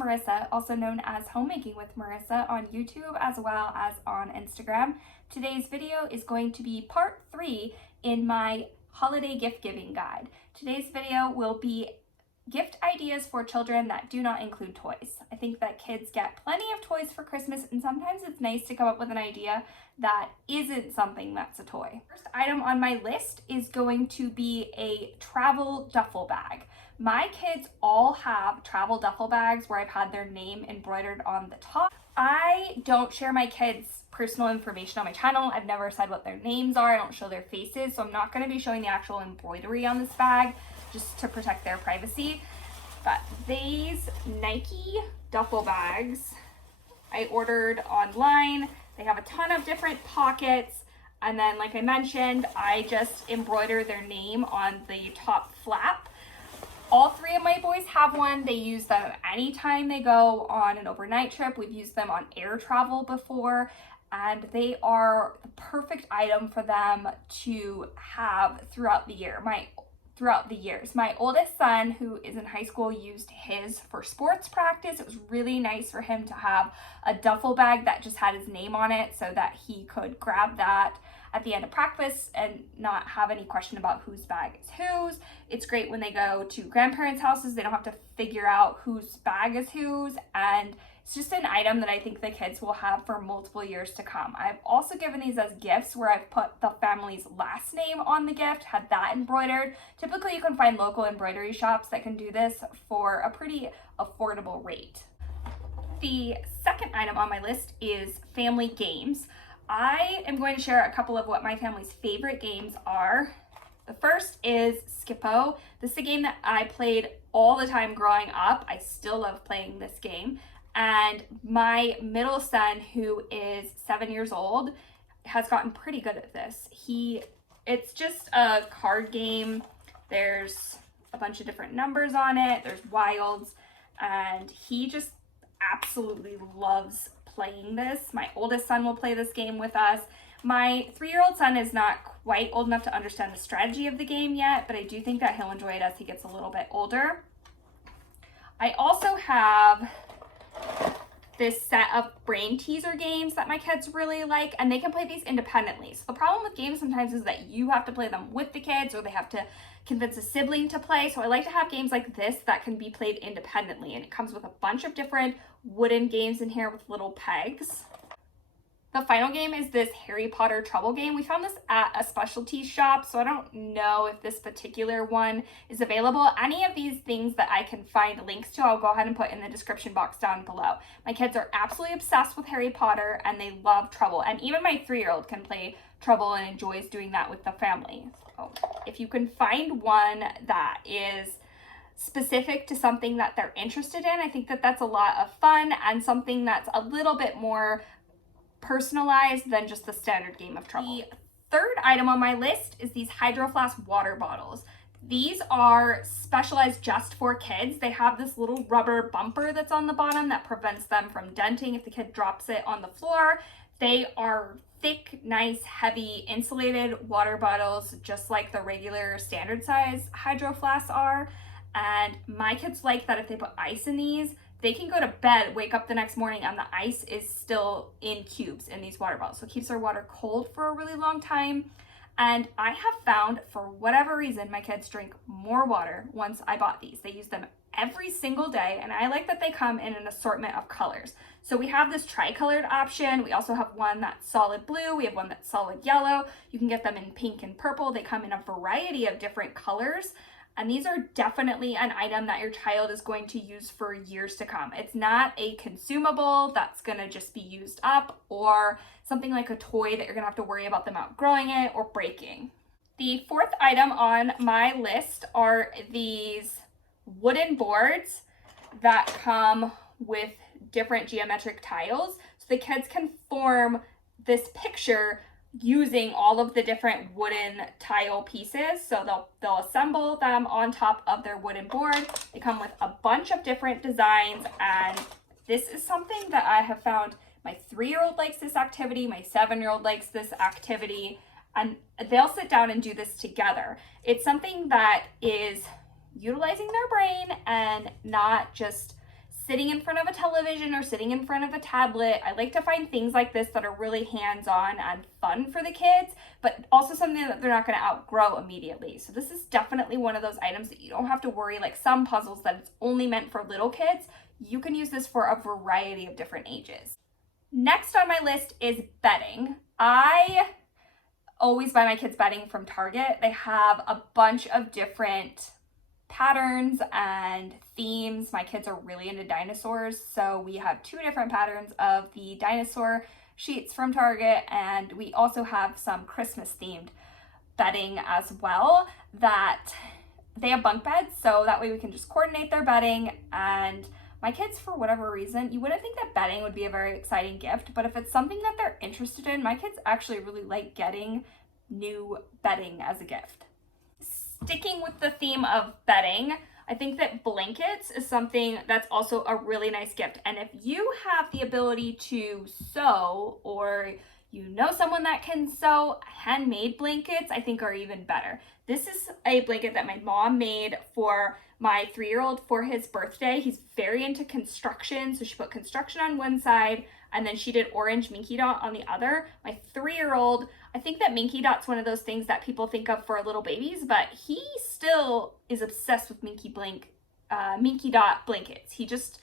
Marissa, also known as Homemaking with Marissa on YouTube as well as on Instagram. Today's video is going to be part 3 in my holiday gift giving guide. Today's video will be gift ideas for children that do not include toys. I think that kids get plenty of toys for Christmas, and sometimes it's nice to come up with an idea that isn't something that's a toy. First item on my list is going to be a travel duffel bag. My kids all have travel duffel bags where I've had their name embroidered on the top. I don't share my kids' personal information on my channel. I've never said what their names are. I don't show their faces, so I'm not going to be showing the actual embroidery on this bag just to protect their privacy. But these Nike duffel bags I ordered online. They have a ton of different pockets, and then like I mentioned, I just embroider their name on the top flap. All 3 of my boys have one. They use them anytime they go on an overnight trip. We've used them on air travel before, and they are the perfect item for them to have throughout the year. My oldest son, who is in high school, used his for sports practice. It was really nice for him to have a duffel bag that just had his name on it so that he could grab that at the end of practice and not have any question about whose bag is whose. It's great when they go to grandparents' houses. They don't have to figure out whose bag is whose, and it's just an item that I think the kids will have for multiple years to come. I've also given these as gifts where I've put the family's last name on the gift, had that embroidered. Typically you can find local embroidery shops that can do this for a pretty affordable rate. The second item on my list is family games. I am going to share a couple of what my family's favorite games are. The first is Skippo. This is a game that I played all the time growing up. I still love playing this game. And my middle son, who is 7 years old, has gotten pretty good at this. It's just a card game. There's a bunch of different numbers on it. There's wilds, and he just absolutely loves playing this. My oldest son will play this game with us. My 3-year-old son is not quite old enough to understand the strategy of the game yet, but I do think that he'll enjoy it as he gets a little bit older. I also have this set of brain teaser games that my kids really like, and they can play these independently. So the problem with games sometimes is that you have to play them with the kids, or they have to convince a sibling to play. So I like to have games like this that can be played independently, and it comes with a bunch of different wooden games in here with little pegs. The final game is this Harry Potter Trouble game. We found this at a specialty shop, so I don't know if this particular one is available. Any of these things that I can find links to, I'll go ahead and put in the description box down below. My kids are absolutely obsessed with Harry Potter, and they love Trouble. And even my 3-year-old can play Trouble and enjoys doing that with the family. So if you can find one that is specific to something that they're interested in, I think that that's a lot of fun and something that's a little bit more personalized than just the standard game of Trouble. The third item on my list is these Hydro Flask water bottles. These are specialized just for kids. They have this little rubber bumper that's on the bottom that prevents them from denting if the kid drops it on the floor. They are thick, nice, heavy, insulated water bottles, just like the regular standard size Hydro Flasks are. And my kids like that if they put ice in these, they can go to bed, wake up the next morning, and the ice is still in cubes in these water bottles. So it keeps their water cold for a really long time. And I have found, for whatever reason, my kids drink more water once I bought these. They use them every single day, and I like that they come in an assortment of colors. So we have this tri-colored option. We also have one that's solid blue. We have one that's solid yellow. You can get them in pink and purple. They come in a variety of different colors. And these are definitely an item that your child is going to use for years to come. It's not a consumable that's gonna just be used up, or something like a toy that you're gonna have to worry about them outgrowing it or breaking. The fourth item on my list are these wooden boards that come with different geometric tiles. So the kids can form this picture using all of the different wooden tile pieces. So they'll assemble them on top of their wooden board. They come with a bunch of different designs, and this is something that I have found my 3-year-old likes this activity, my 7-year-old likes this activity, and they'll sit down and do this together. It's something that is utilizing their brain and not just sitting in front of a television or sitting in front of a tablet. I like to find things like this that are really hands-on and fun for the kids, but also something that they're not going to outgrow immediately. So this is definitely one of those items that you don't have to worry, like some puzzles that it's only meant for little kids. You can use this for a variety of different ages. Next on my list is bedding. I always buy my kids bedding from Target. They have a bunch of different patterns and themes. My kids are really into dinosaurs, so we have 2 different patterns of the dinosaur sheets from Target, and we also have some Christmas themed bedding as well. That they have bunk beds, so that way we can just coordinate their bedding. And my kids, for whatever reason, you wouldn't think that bedding would be a very exciting gift, but if it's something that they're interested in, my kids actually really like getting new bedding as a gift. Sticking with the theme of bedding, I think that blankets is something that's also a really nice gift. And if you have the ability to sew, or you know someone that can sew, handmade blankets I think are even better. This is a blanket that my mom made for my 3-year-old for his birthday. He's very into construction, so she put construction on one side and then she did orange Minky Dot on the other. My 3-year-old, I think that Minky Dot's one of those things that people think of for little babies, but he still is obsessed with Minky Dot blankets. He just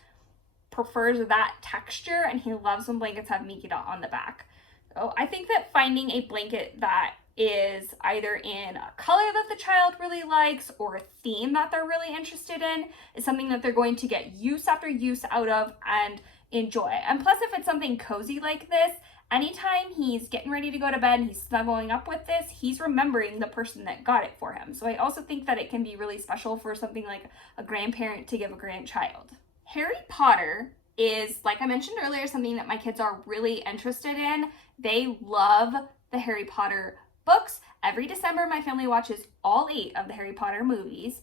prefers that texture, and he loves when blankets have Minky Dot on the back. So I think that finding a blanket that is either in a color that the child really likes or a theme that they're really interested in is something that they're going to get use after use out of and enjoy. And plus, if it's something cozy like this, anytime he's getting ready to go to bed and he's snuggling up with this, he's remembering the person that got it for him. So I also think that it can be really special for something like a grandparent to give a grandchild. Harry Potter is, like I mentioned earlier, something that my kids are really interested in. They love the Harry Potter books. Every December, my family watches all 8 of the Harry Potter movies.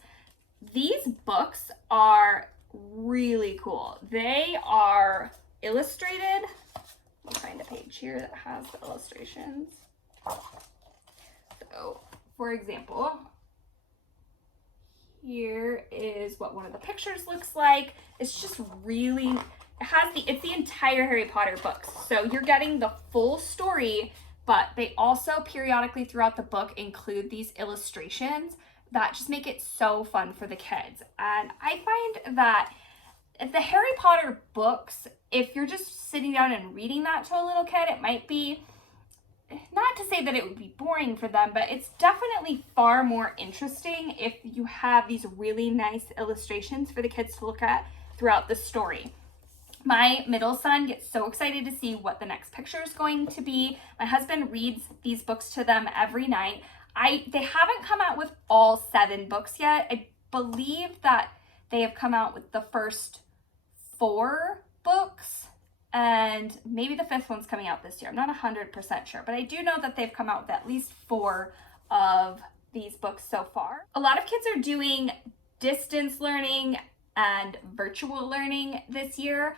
These books are really cool. They are illustrated. Let me find a page here that has the illustrations. So, for example, here is what one of the pictures looks like. It's just really, it's the entire Harry Potter books. So you're getting the full story, but they also periodically throughout the book include these illustrations that just make it so fun for the kids. And I find that the Harry Potter books, if you're just sitting down and reading that to a little kid, it might be, not to say that it would be boring for them, but it's definitely far more interesting if you have these really nice illustrations for the kids to look at throughout the story. My middle son gets so excited to see what the next picture is going to be. My husband reads these books to them every night. They haven't come out with all 7 books yet. I believe that they have come out with the first 4 books, and maybe the 5th one's coming out this year. I'm not 100% sure, but I do know that they've come out with at least 4 of these books so far. A lot of kids are doing distance learning and virtual learning this year.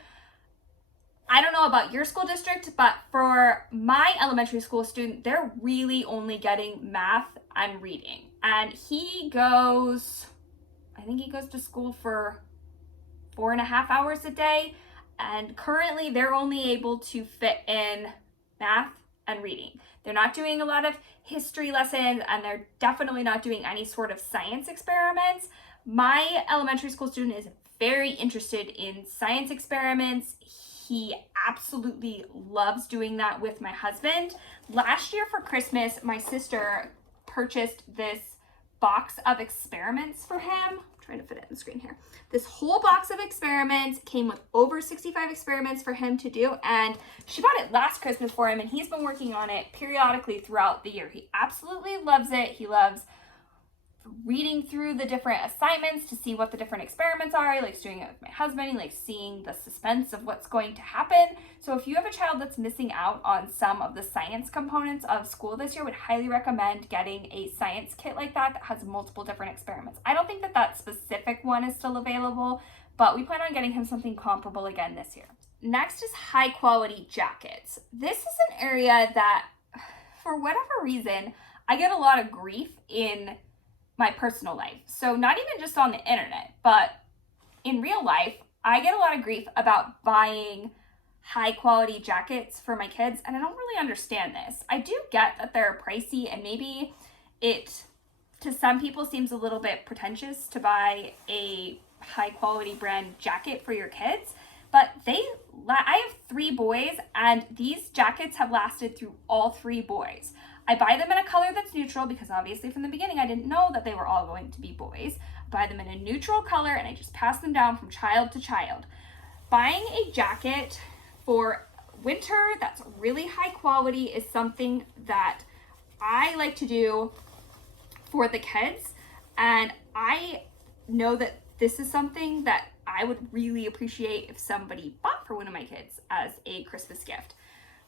I don't know about your school district, but for my elementary school student, they're really only getting math and reading. And he goes, I think he goes to school for 4.5 hours a day. And currently they're only able to fit in math and reading. They're not doing a lot of history lessons, and they're definitely not doing any sort of science experiments. My elementary school student is very interested in science experiments. He absolutely loves doing that with my husband. Last year for Christmas, my sister purchased this box of experiments for him. I'm trying to fit it in the screen here. This whole box of experiments came with over 65 experiments for him to do, and she bought it last Christmas for him, and he's been working on it periodically throughout the year. He absolutely loves it. He loves reading through the different assignments to see what the different experiments are. He likes doing it with my husband. He likes seeing the suspense of what's going to happen. So if you have a child that's missing out on some of the science components of school this year, I would highly recommend getting a science kit like that that has multiple different experiments. I don't think that that specific one is still available, but we plan on getting him something comparable again this year. Next is high quality jackets. This is an area that, for whatever reason, I get a lot of grief in my personal life. So not even just on the internet, but in real life, I get a lot of grief about buying high quality jackets for my kids, and I don't really understand this. I do get that they're pricey, and maybe it to some people seems a little bit pretentious to buy a high quality brand jacket for your kids, but I have 3 boys, and these jackets have lasted through all 3 boys. I buy them in a color that's neutral because obviously from the beginning I didn't know that they were all going to be boys. I buy them in a neutral color and I just pass them down from child to child. Buying a jacket for winter that's really high quality is something that I like to do for the kids, and I know that this is something that I would really appreciate if somebody bought for one of my kids as a Christmas gift.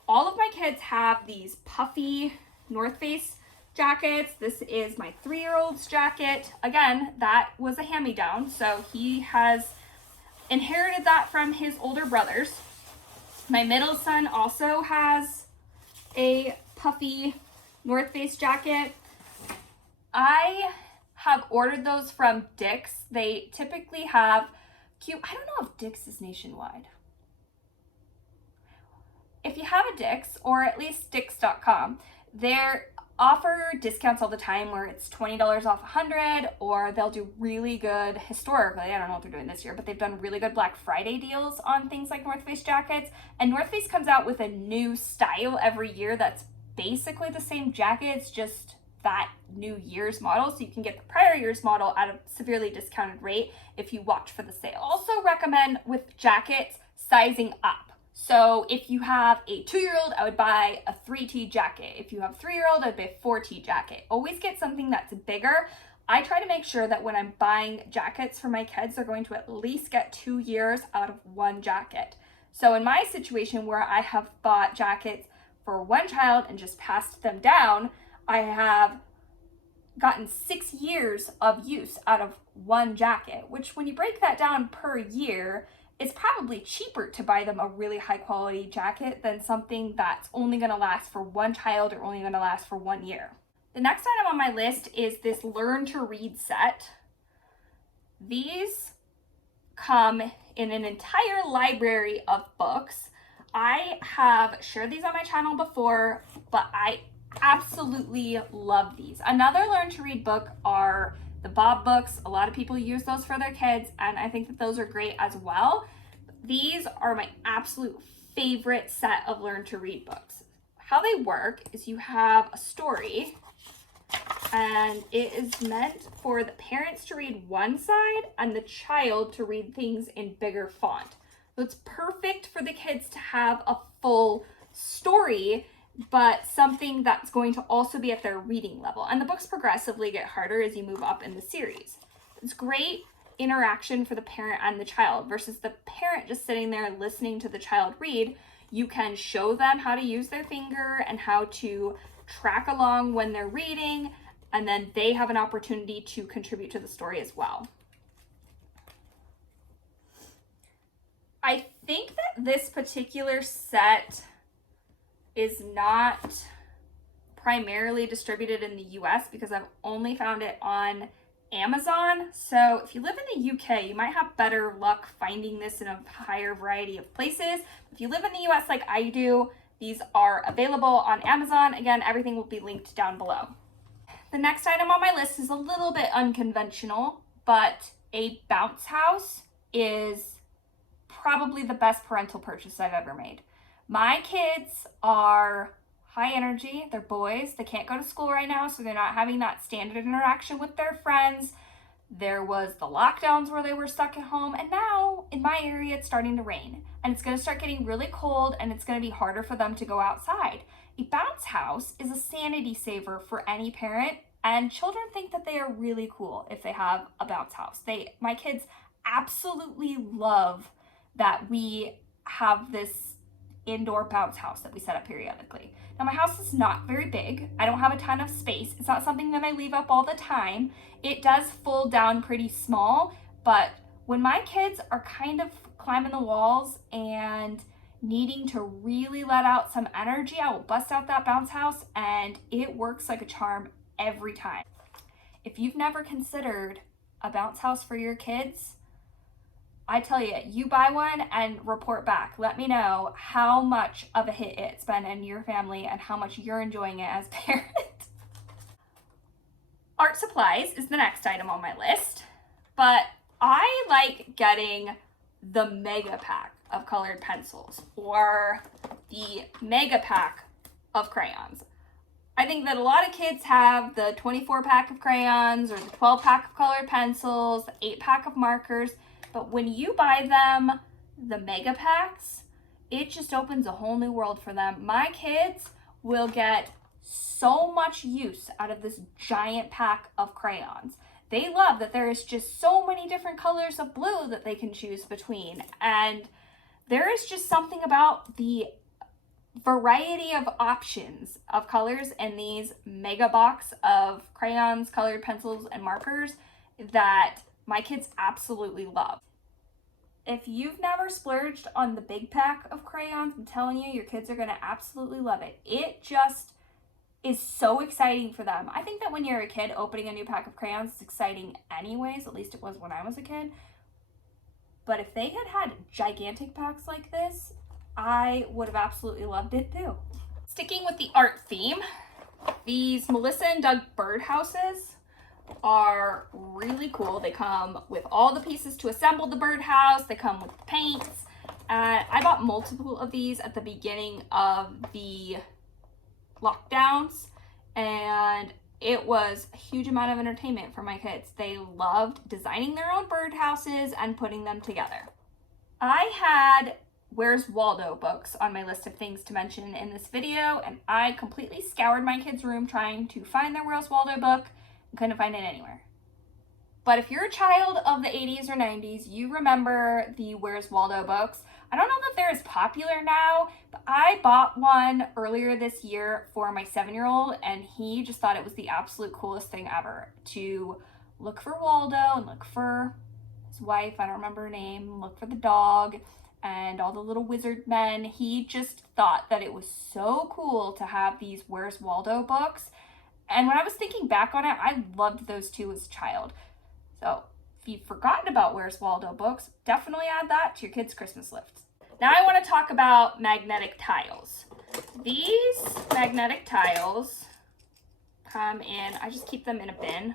All of my kids have these puffy North Face jackets. This is my 3-year-old's jacket. Again, that was a hand-me-down, so he has inherited that from his older brothers. My middle son also has a puffy North Face jacket. I have ordered those from Dick's. They typically have cute, I don't know if Dick's is nationwide. If you have a Dick's, or at least Dicks.com, they offer discounts all the time where it's $20 off 100, or they'll do really good, historically, I don't know what they're doing this year, but they've done really good Black Friday deals on things like North Face jackets. And North Face comes out with a new style every year that's basically the same jacket, it's just that new year's model, so you can get the prior year's model at a severely discounted rate if you watch for the sale. Also recommend with jackets sizing up. So if you have a 2-year-old, I would buy a 3T jacket. If you have a 3-year-old, I'd buy a 4T jacket. Always get something that's bigger. I try to make sure that when I'm buying jackets for my kids, they're going to at least get 2 years out of one jacket. So in my situation where I have bought jackets for one child and just passed them down, I have gotten 6 years of use out of one jacket, which when you break that down per year, it's probably cheaper to buy them a really high quality jacket than something that's only going to last for one child or only going to last for 1 year. The next item on my list is this Learn to Read set. These come in an entire library of books. I have shared these on my channel before, but I absolutely love these. Another Learn to Read book are the Bob books. A lot of people use those for their kids, and I think that those are great as well. These are my absolute favorite set of Learn to Read books. How they work is you have a story, and it is meant for the parents to read one side and the child to read things in bigger font. So it's perfect for the kids to have a full story, but something that's going to also be at their reading level. And the books progressively get harder as you move up in the series. It's great interaction for the parent and the child versus the parent just sitting there listening to the child read. You can show them how to use their finger and how to track along when they're reading, and then they have an opportunity to contribute to the story as well. I think that this particular set is not primarily distributed in the US because I've only found it on Amazon. So if you live in the UK, you might have better luck finding this in a higher variety of places. If you live in the US like I do, these are available on Amazon. Again, everything will be linked down below. The next item on my list is a little bit unconventional, but a bounce house is probably the best parental purchase I've ever made. My kids are high energy, they're boys, they can't go to school right now, so they're not having that standard interaction with their friends. There was the lockdowns where they were stuck at home, and now in my area it's starting to rain, and it's gonna start getting really cold, and it's gonna be harder for them to go outside. A bounce house is a sanity saver for any parent, and children think that they are really cool if they have a bounce house. My kids absolutely love that we have this indoor bounce house that we set up periodically. Now my house is not very big. I don't have a ton of space. It's not something that I leave up all the time. It does fold down pretty small, but when my kids are kind of climbing the walls and needing to really let out some energy, I will bust out that bounce house and it works like a charm every time. If you've never considered a bounce house for your kids, I tell you, you buy one and report back. Let me know how much of a hit it's been in your family and how much you're enjoying it as parents. Art supplies is the next item on my list, but I like getting the mega pack of colored pencils or the mega pack of crayons. I think that a lot of kids have the 24 pack of crayons or the 12 pack of colored pencils, the 8 pack of markers, but when you buy them, the mega packs, it just opens a whole new world for them. My kids will get so much use out of this giant pack of crayons. They love that there is just so many different colors of blue that they can choose between. And there is just something about the variety of options of colors in these mega box of crayons, colored pencils, and markers that my kids absolutely love. If you've never splurged on the big pack of crayons, I'm telling you, your kids are going to absolutely love it. It just is so exciting for them. I think that when you're a kid, opening a new pack of crayons is exciting anyways, at least it was when I was a kid. But if they had gigantic packs like this, I would have absolutely loved it too. Sticking with the art theme, these Melissa and Doug birdhouses are really cool. They come with all the pieces to assemble the birdhouse. They come with the paints. I bought multiple of these at the beginning of the lockdowns, and it was a huge amount of entertainment for my kids. They loved designing their own birdhouses and putting them together. I had Where's Waldo books on my list of things to mention in this video, and I completely scoured my kids' room trying to find their Where's Waldo book and couldn't find it anywhere. But if you're a child of the 80s or 90s, you remember the Where's Waldo books. I don't know that they're as popular now, but I bought one earlier this year for my 7-year-old, and he just thought it was the absolute coolest thing ever to look for Waldo and look for his wife, I don't remember her name, look for the dog, and all the little wizard men. He just thought that it was so cool to have these Where's Waldo books. And when I was thinking back on it, I loved those too as a child. So if you've forgotten about Where's Waldo books, definitely add that to your kids' Christmas list. Now I want to talk about magnetic tiles. These magnetic tiles come in, I just keep them in a bin.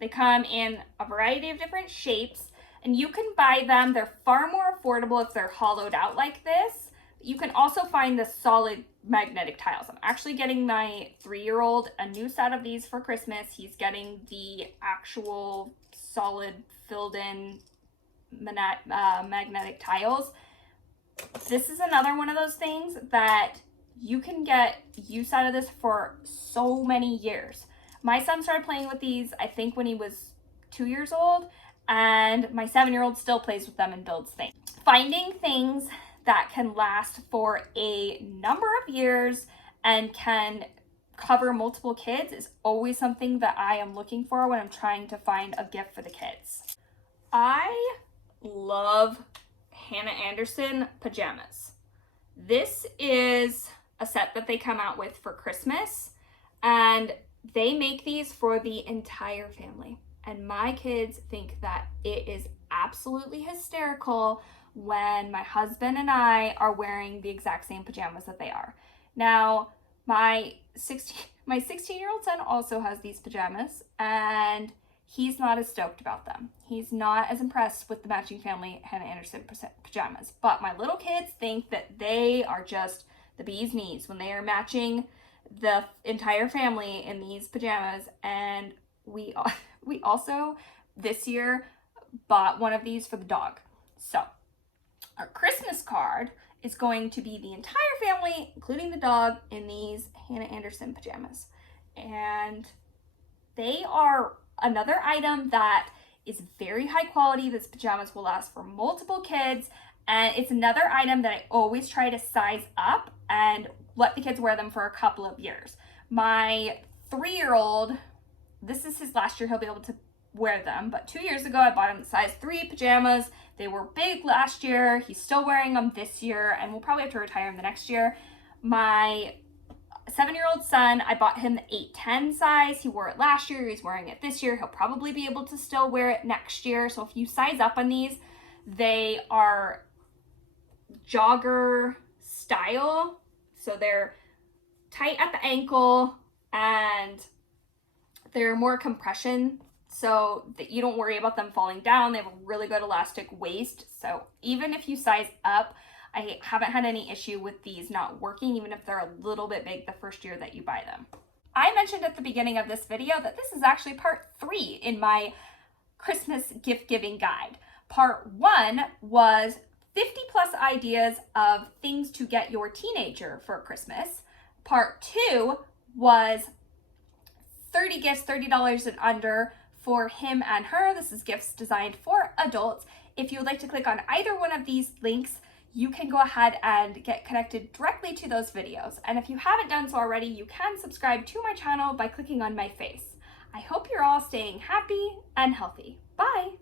They come in a variety of different shapes, and you can buy them. They're far more affordable if they're hollowed out like this. You can also find the solid magnetic tiles. I'm actually getting my 3-year-old a new set of these for Christmas. He's getting the actual solid filled in magnetic tiles. This is another one of those things that you can get use out of this for so many years. My son started playing with these, I think, when he was 2 years old, and my 7-year-old still plays with them and builds things. Finding things that can last for a number of years and can cover multiple kids is always something that I am looking for when I'm trying to find a gift for the kids. I love Hannah Anderson pajamas. This is a set that they come out with for Christmas, and they make these for the entire family. And my kids think that it is absolutely hysterical when my husband and I are wearing the exact same pajamas that they are. Now, my 16-year-old son also has these pajamas, and he's not as stoked about them. He's not as impressed with the matching family Hannah Anderson pajamas. But my little kids think that they are just the bee's knees when they are matching the entire family in these pajamas. And we also this year bought one of these for the dog. So our Christmas card is going to be the entire family, including the dog, in these Hannah Anderson pajamas. And they are another item that is very high quality. These pajamas will last for multiple kids. And it's another item that I always try to size up and let the kids wear them for a couple of years. My 3-year-old, this is his last year he'll be able to wear them, but 2 years ago I bought him the size 3 pajamas. They were big last year. He's still wearing them this year, and we'll probably have to retire him the next year. My 7-year-old son, I bought him the 8-10 size. He wore it last year. He's wearing it this year. He'll probably be able to still wear it next year. So if you size up on these, They are jogger style, so they're tight at the ankle and they're more compression so that you don't worry about them falling down. They have a really good elastic waist, so even if you size up, I haven't had any issue with these not working, even if they're a little bit big the first year that you buy them. I mentioned at the beginning of this video that this is actually part 3 in my Christmas gift giving guide. Part 1 was 50 plus ideas of things to get your teenager for Christmas. Part 2 was 30 gifts, $30 and under for him and her. This is gifts designed for adults. If you would like to click on either one of these links, you can go ahead and get connected directly to those videos. And if you haven't done so already, you can subscribe to my channel by clicking on my face. I hope you're all staying happy and healthy. Bye!